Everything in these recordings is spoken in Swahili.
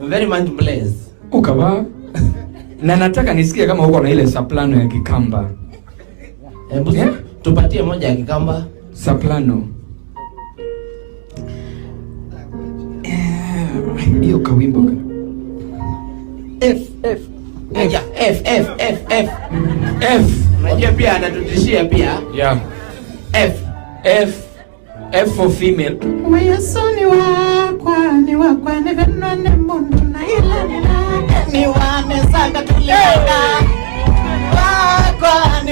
Very much blessed. Ukawa. Na nataka nisikie kama uko na ile soprano ya Kikamba. Yeah? Tupatie moja ya Kikamba. Soprano. Hiyo kawimbo. F. Aja, F. Unajua pia anatutishia pia. Yeah. F for female. Yesu ni wakwa ni venone mundu na ila ni wamesaga tulianga.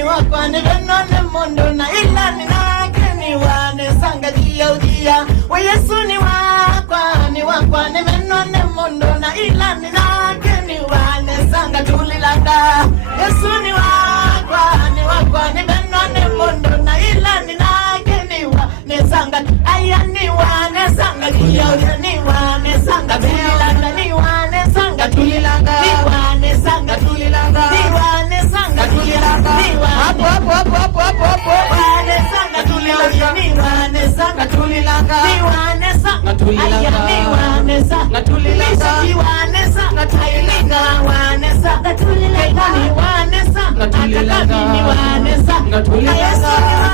Wakwa ni venone mundu na ila ni wanesanga dia. Yesu ni wakwa ni venone mundu na ila ni wanesanga tulilanga. Yesu ni wakwa ni venone mundu na ila nesanga ayaniwa nesanga kiyoya niwa nesanga tulilanga niwa nesanga tulilanga niwa nesanga tulilanga niwa nesanga tulilanga niwa hapo nesanga tulilanga niwa nesanga tulilanga niwa nesanga tulilanga niwa nesanga tulilanga niwa nesanga tulilanga wa nesanga tulilanga niwa nesanga tulilanga niwa nesanga tulilanga